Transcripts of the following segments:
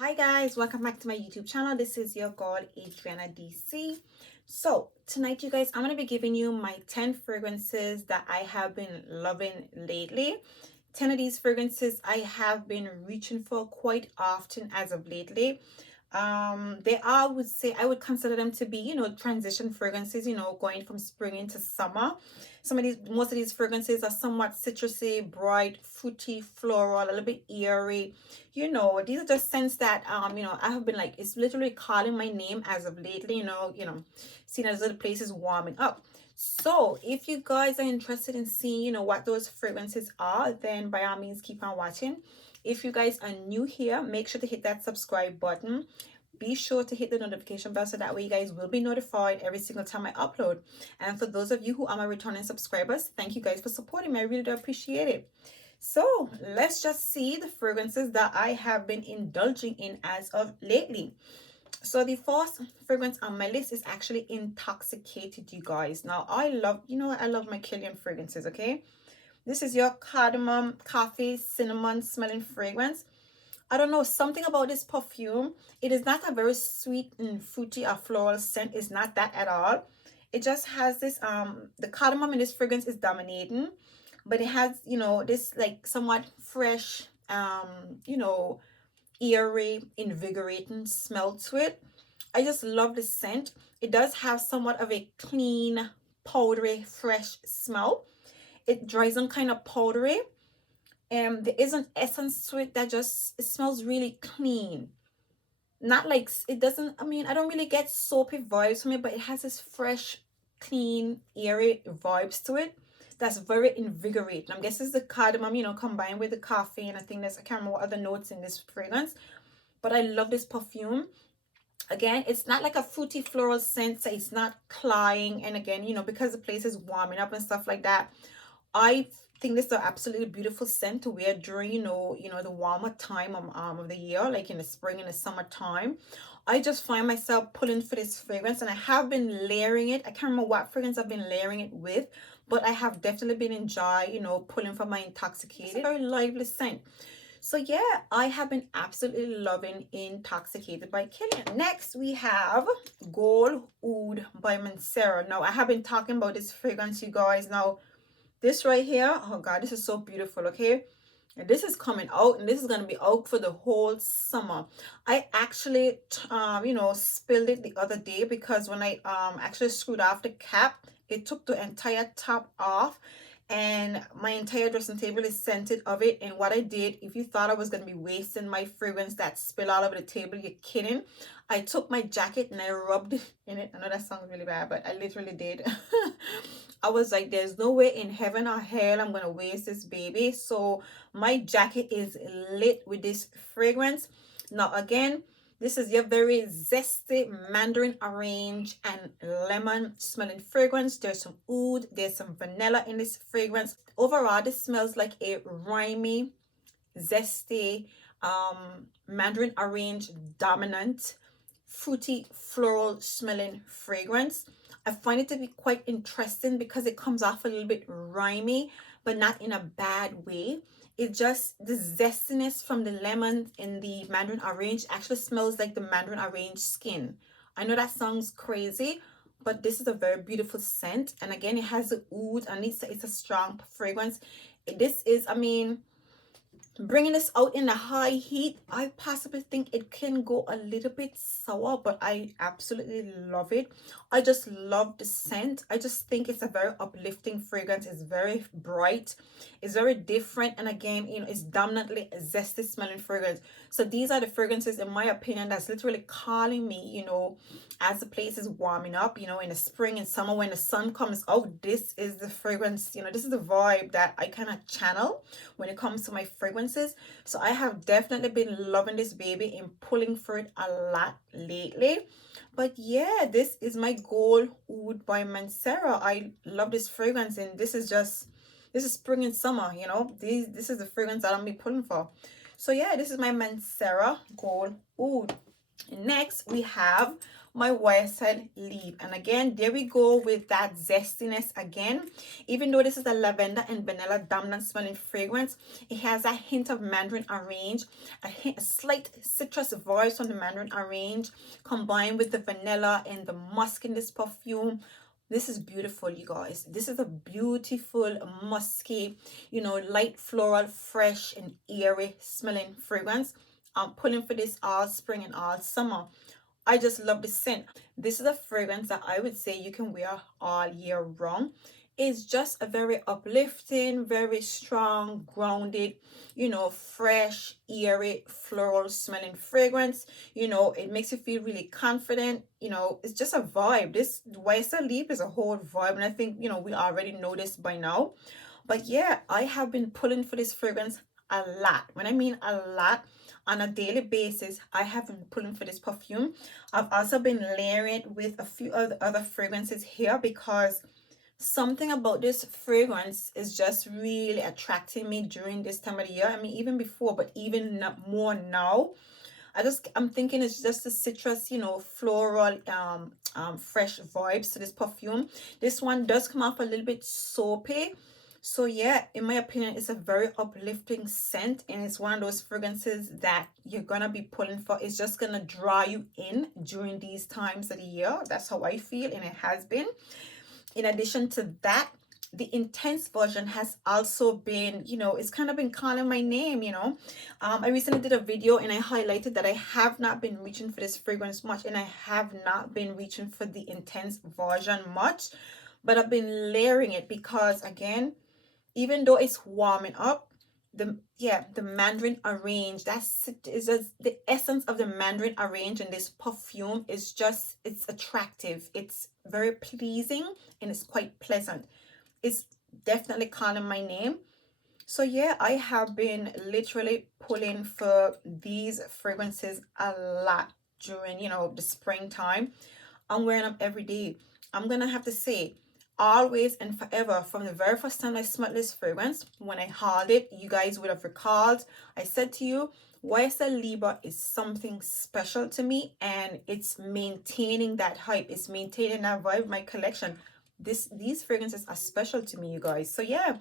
Hi guys, welcome back to my YouTube channel. This is your girl Adriana DC. So tonight you guys, I'm going to be giving you my 10 fragrances that I have been loving lately. 10 of these fragrances I have been reaching for quite often as of lately. They are, I would say, I would consider them to be, transition fragrances, going from spring into summer. Most of these fragrances are somewhat citrusy, bright, fruity, floral, a little bit eerie. These are just scents that I have been like, it's literally calling my name as of lately, seeing as other places warming up. So if you guys are interested in seeing, what those fragrances are, then by all means keep on watching. If you guys are new here, make sure to hit that subscribe button. Be sure to hit the notification bell so that way you guys will be notified every single time I upload. And for those of you who are my returning subscribers, thank you guys for supporting me. I really do appreciate it. So let's just see the fragrances that I have been indulging in as of lately. So the first fragrance on my list is actually Intoxicated, you guys. Now I love, I love my Kilian fragrances, okay? This is your cardamom, coffee, cinnamon smelling fragrance. I don't know, something about this perfume. It is not a very sweet and fruity or floral scent. It's not that at all. It just has this, the cardamom in this fragrance is dominating, but it has, this like somewhat fresh, eerie, invigorating smell to it. I just love the scent. It does have somewhat of a clean, powdery, fresh smell. It dries on kind of powdery. There is an essence to it that just, it smells really clean. Not like, it doesn't, I don't really get soapy vibes from it, but it has this fresh, clean, airy vibes to it that's very invigorating. I'm guessing it's the cardamom, combined with the coffee, and I think there's, I can't remember what other notes in this fragrance, but I love this perfume. Again, it's not like a fruity floral scent, so it's not cloying. And again, because the place is warming up and stuff like that, I think this is an absolutely beautiful scent to wear during, the warmer time of the year, like in the spring and the summertime. I just find myself pulling for this fragrance, and I have been layering it. I can't remember what fragrance I've been layering it with, but I have definitely been enjoying, pulling for my Intoxicated. It's a very lively scent. So yeah, I have been absolutely loving Intoxicated by Kilian. Next, we have Gold Oud by Mancera. Now, I have been talking about this fragrance, you guys. Now, this right here, oh God, this is so beautiful, okay? And this is coming out, and this is going to be out for the whole summer. I actually, spilled it the other day because when I actually screwed off the cap, it took the entire top off, and my entire dressing table is scented of it. And what I did, if you thought I was going to be wasting my fragrance that spill all over the table, you're kidding. I took my jacket and I rubbed it in it. I know that sounds really bad, but I literally did. I was like, there's no way in heaven or hell I'm going to waste this baby. So my jacket is lit with this fragrance. Now, again, this is your very zesty mandarin orange and lemon smelling fragrance. There's some oud, there's some vanilla in this fragrance. Overall, this smells like a rhymy, zesty, mandarin orange dominant, fruity, floral smelling fragrance. I find it to be quite interesting because it comes off a little bit rhymy, but not in a bad way. It just, the zestiness from the lemon in the mandarin orange actually smells like the mandarin orange skin. I know that sounds crazy, but this is a very beautiful scent. And again, it has the oud, and it's a strong fragrance. This is, bringing this out in a high heat, I possibly think it can go a little bit sour, but I absolutely love it. I just love the scent. I just think it's a very uplifting fragrance. It's very bright, it's very different, and again, it's dominantly a zesty smelling fragrance. So these are the fragrances, in my opinion, that's literally calling me, as the place is warming up, in the spring and summer when the sun comes out. This is the fragrance, this is the vibe that I kind of channel when it comes to my fragrances. So I have definitely been loving this baby and pulling for it a lot lately. But yeah, this is my Gold Oud by Mancera. I love this fragrance, and this is spring and summer, this is the fragrance that I'm be pulling for. So yeah, this is my Mancera Gold Oud. Next, we have my YSL Libre. And again, there we go with that zestiness again. Even though this is a lavender and vanilla dominant smelling fragrance, it has a hint of mandarin orange, a slight citrus voice from the mandarin orange, combined with the vanilla and the musk in this perfume. This is beautiful, you guys. This is a beautiful, musky, you know, light floral, fresh and airy smelling fragrance. I'm pulling for this all spring and all summer. I just love the scent. This is a fragrance that I would say you can wear all year round. It's just a very uplifting, very strong, grounded, you know, fresh, airy, floral smelling fragrance. You know, it makes you feel really confident. You know, it's just a vibe. This YSL Libre is a whole vibe. And I think, you know, we already know this by now. But yeah, I have been pulling for this fragrance a lot. When I mean a lot, on a daily basis, I have been pulling for this perfume. I've also been layering it with a few other fragrances here because something about this fragrance is just really attracting me during this time of the year. I mean, even before, but even more now. I'm thinking it's just the citrus, you know, floral, fresh vibes to this perfume. This one does come off a little bit soapy. So yeah, in my opinion, it's a very uplifting scent, and it's one of those fragrances that you're gonna be pulling for. It's just gonna draw you in during these times of the year. That's how I feel, and it has been. In addition to that, the intense version has also been, you know, it's kind of been calling my name, you know. I recently did a video and I highlighted that I have not been reaching for this fragrance much, and I have not been reaching for the intense version much, but I've been layering it because, again, even though it's warming up, the mandarin orange, that's is just the essence of the mandarin orange in this perfume is just, it's attractive, it's very pleasing, and it's quite pleasant. It's definitely calling my name. So yeah, I have been literally pulling for these fragrances a lot during, you know, the springtime. I'm wearing them every day. I'm gonna have to say, always and forever, from the very first time I smelled this fragrance, when I hauled it, you guys would have recalled, I said to you, YSL Libre is something special to me, and it's maintaining that hype, it's maintaining that vibe of my collection. These fragrances are special to me, you guys. So yeah,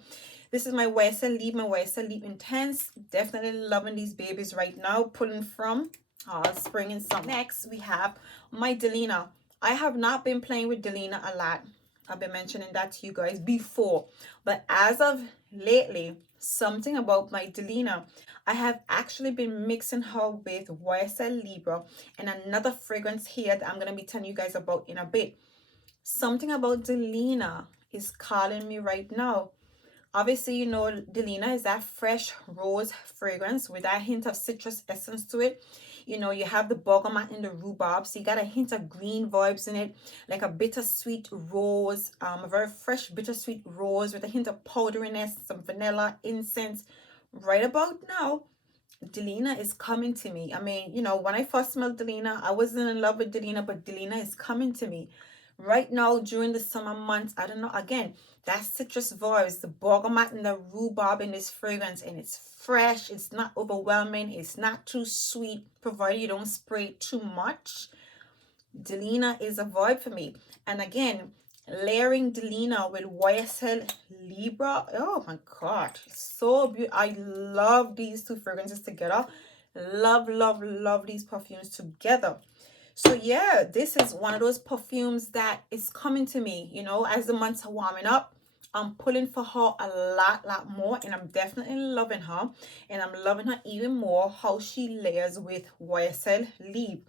this is my YSL Libre, my YSL Libre Intense. Definitely loving these babies right now, pulling from spring and summer. Next, we have my Delena. I have not been playing with Delena a lot. I've been mentioning that to you guys before. But as of lately, something about my Delena, I have actually been mixing her with YSL Libre and another fragrance here that I'm going to be telling you guys about in a bit. Something about Delena is calling me right now. Obviously, you know, Delena is that fresh rose fragrance with that hint of citrus essence to it. You know, you have the bergamot and the rhubarb, so you got a hint of green vibes in it, like a bittersweet rose, a very fresh bittersweet rose with a hint of powderiness, some vanilla, incense. Right about now, Delena is coming to me. I mean, you know, when I first smelled Delena, I wasn't in love with Delena, but Delena is coming to me. Right now, during the summer months, I don't know, again, that citrus vibes, the bergamot and the rhubarb in this fragrance, and it's fresh, it's not overwhelming, it's not too sweet, provided you don't spray too much. Delena is a vibe for me. And again, layering Delena with YSL Libre, oh my god, so beautiful. I love these two fragrances together. Love, love, love these perfumes together. So yeah, this is one of those perfumes that is coming to me, you know, as the months are warming up. I'm pulling for her a lot more, and I'm definitely loving her. And I'm loving her even more how she layers with YSL Libre.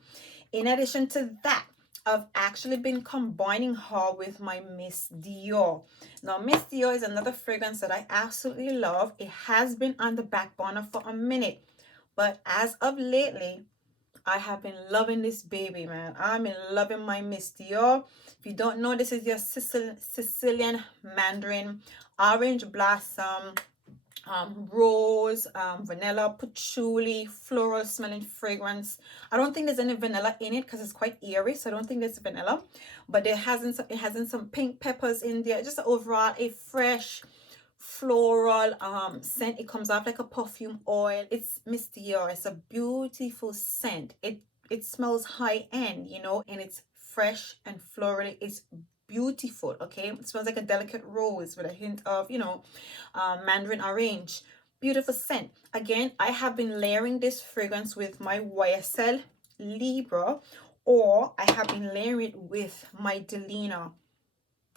In addition to that, I've actually been combining her with my Miss Dior. Now, Miss Dior is another fragrance that I absolutely love. It has been on the back burner for a minute, but as of lately, I have been loving this baby, man. I'm in loving my Miss Dior. If you don't know, this is your Sicilian Mandarin, Orange Blossom, rose, vanilla, patchouli, floral smelling fragrance. I don't think there's any vanilla in it because it's quite airy, so I don't think there's vanilla. But it hasn't some pink peppers in there. Just overall a fresh floral scent. It comes off like a perfume oil. It's Miss Dior. It's a beautiful scent. It smells high end, you know, and it's fresh and floral. It's beautiful. Okay, it smells like a delicate rose with a hint of, you know, mandarin orange. Beautiful scent. Again, I have been layering this fragrance with my YSL Libre, or I have been layering it with my Delena.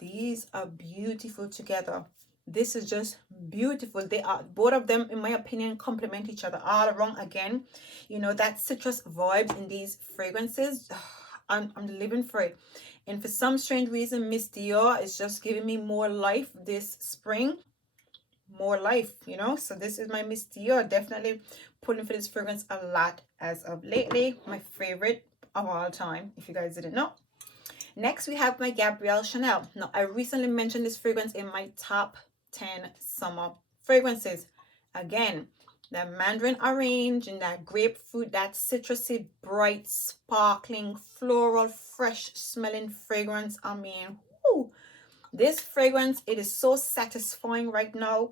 These are beautiful together. This is just beautiful. They are, both of them, in my opinion, complement each other all around. Again, you know, that citrus vibes in these fragrances. I'm living for it. And for some strange reason, Miss Dior is just giving me more life this spring. More life, you know. So this is my Miss Dior. Definitely pulling for this fragrance a lot as of lately. My favorite of all time, if you guys didn't know. Next, we have my Gabrielle Chanel. Now, I recently mentioned this fragrance in my top 10 summer fragrances. Again, that mandarin orange and that grapefruit, that citrusy, bright, sparkling, floral, fresh smelling fragrance. I mean, whoo, this fragrance, it is so satisfying right now.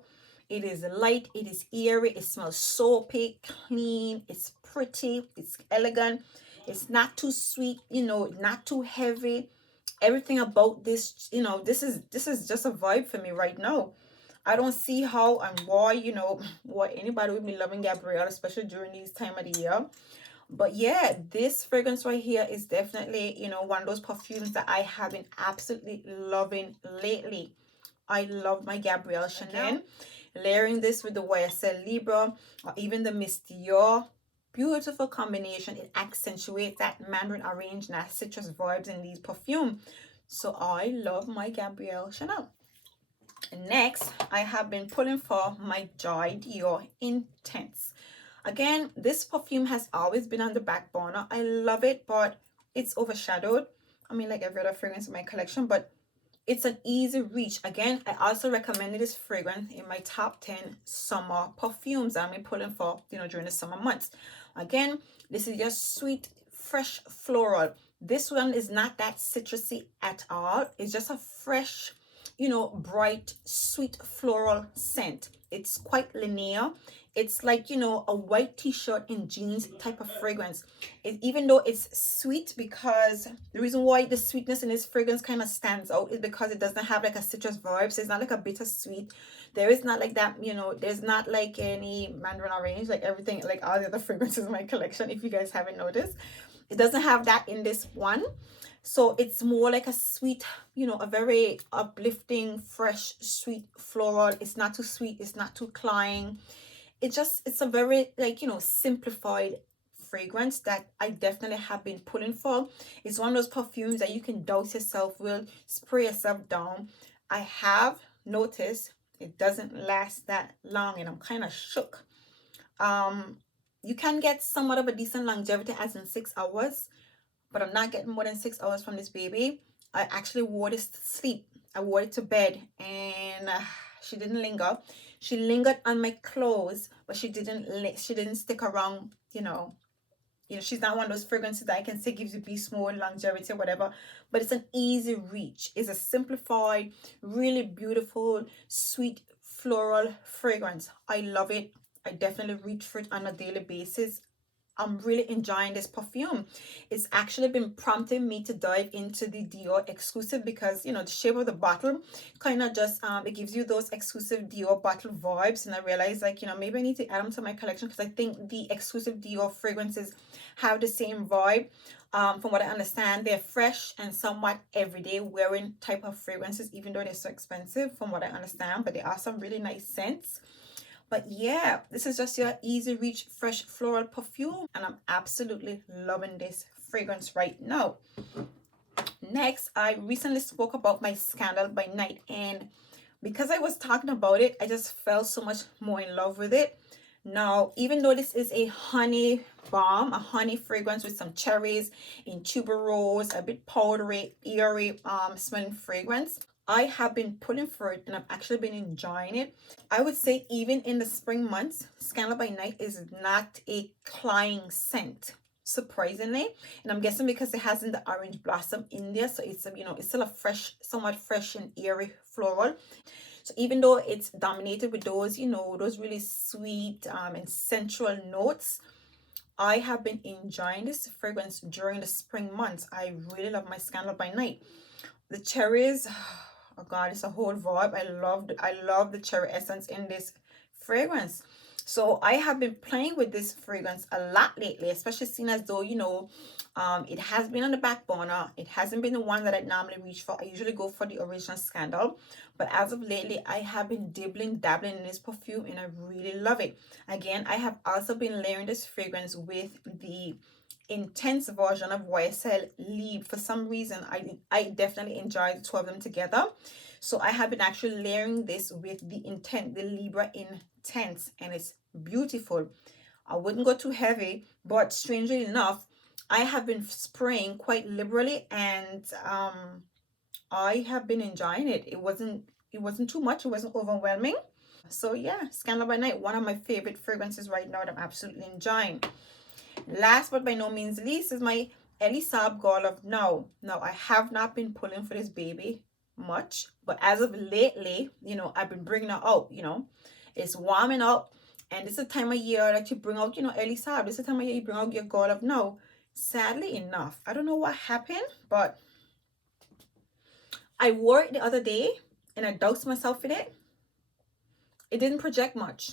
It is light, it is airy, it smells soapy, clean, it's pretty, it's elegant, it's not too sweet, you know, not too heavy. Everything about this, you know, this is just a vibe for me right now. I don't see how and why, you know, why anybody would be loving Gabrielle, especially during these time of the year. But yeah, this fragrance right here is definitely, you know, one of those perfumes that I have been absolutely loving lately. I love my Gabrielle Chanel. Layering this with the YSL Libre or even the Miss Dior. Beautiful combination. It accentuates that mandarin orange and that citrus vibes in these perfume. So I love my Gabrielle Chanel. Next, I have been pulling for my Joy Dior Intense. Again, this perfume has always been on the back burner. I love it, but it's overshadowed. I mean, like every other fragrance in my collection, but it's an easy reach. Again, I also recommended this fragrance in my top 10 summer perfumes I'm pulling for, you know, during the summer months. Again, this is just sweet, fresh floral. This one is not that citrusy at all. It's just a fresh, you know, bright, sweet floral scent. It's quite linear. It's like, you know, a white t-shirt and jeans type of fragrance. Even though it's sweet, because the reason why the sweetness in this fragrance kind of stands out is because it doesn't have like a citrus vibe. So it's not like a bittersweet. There is not like that, you know, there's not like any mandarin orange, like everything, like all the other fragrances in my collection, if you guys haven't noticed. It doesn't have that in this one. So it's more like a sweet, you know, a very uplifting, fresh, sweet floral. It's not too sweet. It's not too cloying. It's a very, like, you know, simplified fragrance that I definitely have been pulling for. It's one of those perfumes that you can douse yourself with, spray yourself down. I have noticed it doesn't last that long, and I'm kind of shook. You can get somewhat of a decent longevity as in 6 hours, but I'm not getting more than 6 hours from this baby. I actually wore this to sleep. I wore it to bed, and she didn't linger. She lingered on my clothes, but she didn't stick around, you know. She's not one of those fragrances that I can say gives you beast mode, longevity, or whatever. But it's an easy reach. It's a simplified, really beautiful, sweet, floral fragrance. I love it. I definitely reach for it on a daily basis. I'm really enjoying this perfume. It's actually been prompting me to dive into the Dior exclusive, because, you know, the shape of the bottle kind of just, it gives you those exclusive Dior bottle vibes. And I realized, like, you know, maybe I need to add them to my collection, because I think the exclusive Dior fragrances have the same vibe. From what I understand, they're fresh and somewhat everyday wearing type of fragrances, even though they're so expensive, from what I understand. But they are some really nice scents. But yeah, this is just your easy reach fresh floral perfume, and I'm absolutely loving this fragrance right now. Next, I recently spoke about my Scandal by Night, and because I was talking about it, I just fell so much more in love with it. Now, even though this is a honey balm, a honey fragrance with some cherries in tuberose, a bit powdery, airy smelling fragrance, I have been pulling for it, and I've actually been enjoying it. I would say even in the spring months, Scandal by Night is not a cloying scent, surprisingly. And I'm guessing because it hasn't the orange blossom in there, so it's, you know, it's still a fresh, somewhat fresh and airy floral. So even though it's dominated with those, you know, those really sweet and sensual notes, I have been enjoying this fragrance during the spring months. I really love my Scandal by Night. The cherries, oh god, it's a whole vibe. I love the cherry essence in this fragrance. So I have been playing with this fragrance a lot lately, especially seeing as though, you know, it has been on the back burner. It hasn't been the one that I normally reach for. I usually go for the original Scandal, but as of lately I have been dabbling in this perfume, and I really love it. Again, I have also been layering this fragrance with the intense version of YSL Libre. For some reason, I definitely enjoy the two of them together. So I have been actually layering this with the Libre Intense, and it's beautiful. I wouldn't go too heavy, but strangely enough, I have been spraying quite liberally, and I have been enjoying it. It wasn't too much, it wasn't overwhelming. So yeah, Scandal by Night, one of my favorite fragrances right now that I'm absolutely enjoying. Last but by no means least is my Ellie Saab GON of Now. Now, I have not been pulling for this baby much, but as of lately, you know, I've been bringing her out, you know. It's warming up, and this is the time of year that you bring out, you know, Ellie Saab. This is the time of year you bring out your GON of Now. Sadly enough, I don't know what happened, but I wore it the other day, and I doused myself in it. It didn't project much.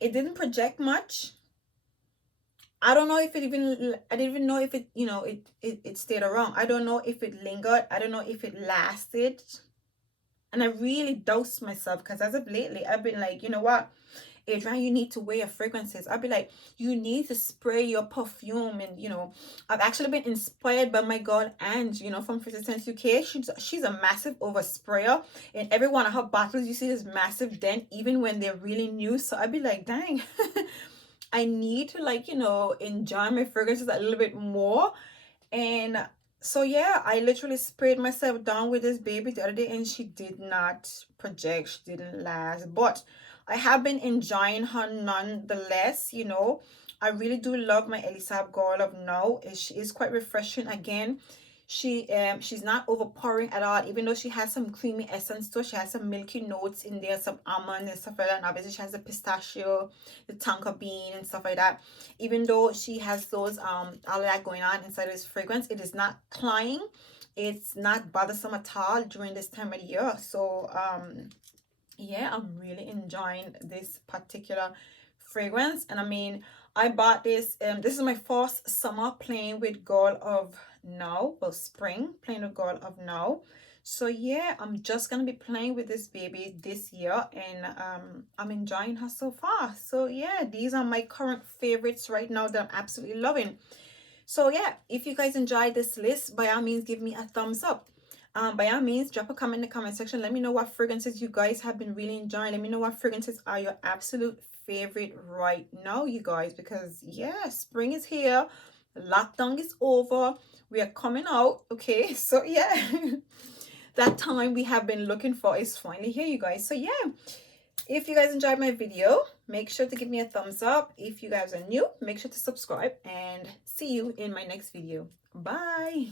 It didn't project much. I don't know if it even, I didn't even know if it, you know, it stayed around. I don't know if it lingered. I don't know if it lasted. And I really doused myself, because as of lately, I've been like, you know what, Adrian, you need to wear your fragrances. I'll be like, you need to spray your perfume. And, you know, I've actually been inspired by my girl, and, you know, from 50 Cent UK. She's a massive oversprayer. In every one of her bottles, you see this massive dent, even when they're really new. So I'd be like, dang. I need to, like, you know, enjoy my fragrances a little bit more. And so yeah, I literally sprayed myself down with this baby the other day, and she did not project. She didn't last, but I have been enjoying her nonetheless. You know, I really do love my Ellie Saab GON of Now. She is quite refreshing. Again, she's not overpowering at all, even though she has some creamy essence to her. She has some milky notes in there, some almond and stuff like that, and obviously she has the pistachio, the tonka bean and stuff like that. Even though she has those all of that going on inside of this fragrance, it is not cloying, it's not bothersome at all during this time of the year. So yeah, I'm really enjoying this particular fragrance. And I mean, I bought this, this is my first summer playing with GON of Now, well, spring playing with GON of Now. So yeah, I'm just gonna be playing with this baby this year, and I'm enjoying her so far. So yeah, these are my current favorites right now that I'm absolutely loving. So yeah, if you guys enjoyed this list, by all means give me a thumbs up. By all means, drop a comment in the comment section. Let me know what fragrances you guys have been really enjoying. Let me know what fragrances are your absolute favorite right now, you guys, because yeah, spring is here, lockdown is over, we are coming out. Okay, so yeah, that time we have been looking for is finally here, you guys. So yeah, if you guys enjoyed my video, make sure to give me a thumbs up. If you guys are new, make sure to subscribe, and see you in my next video. Bye.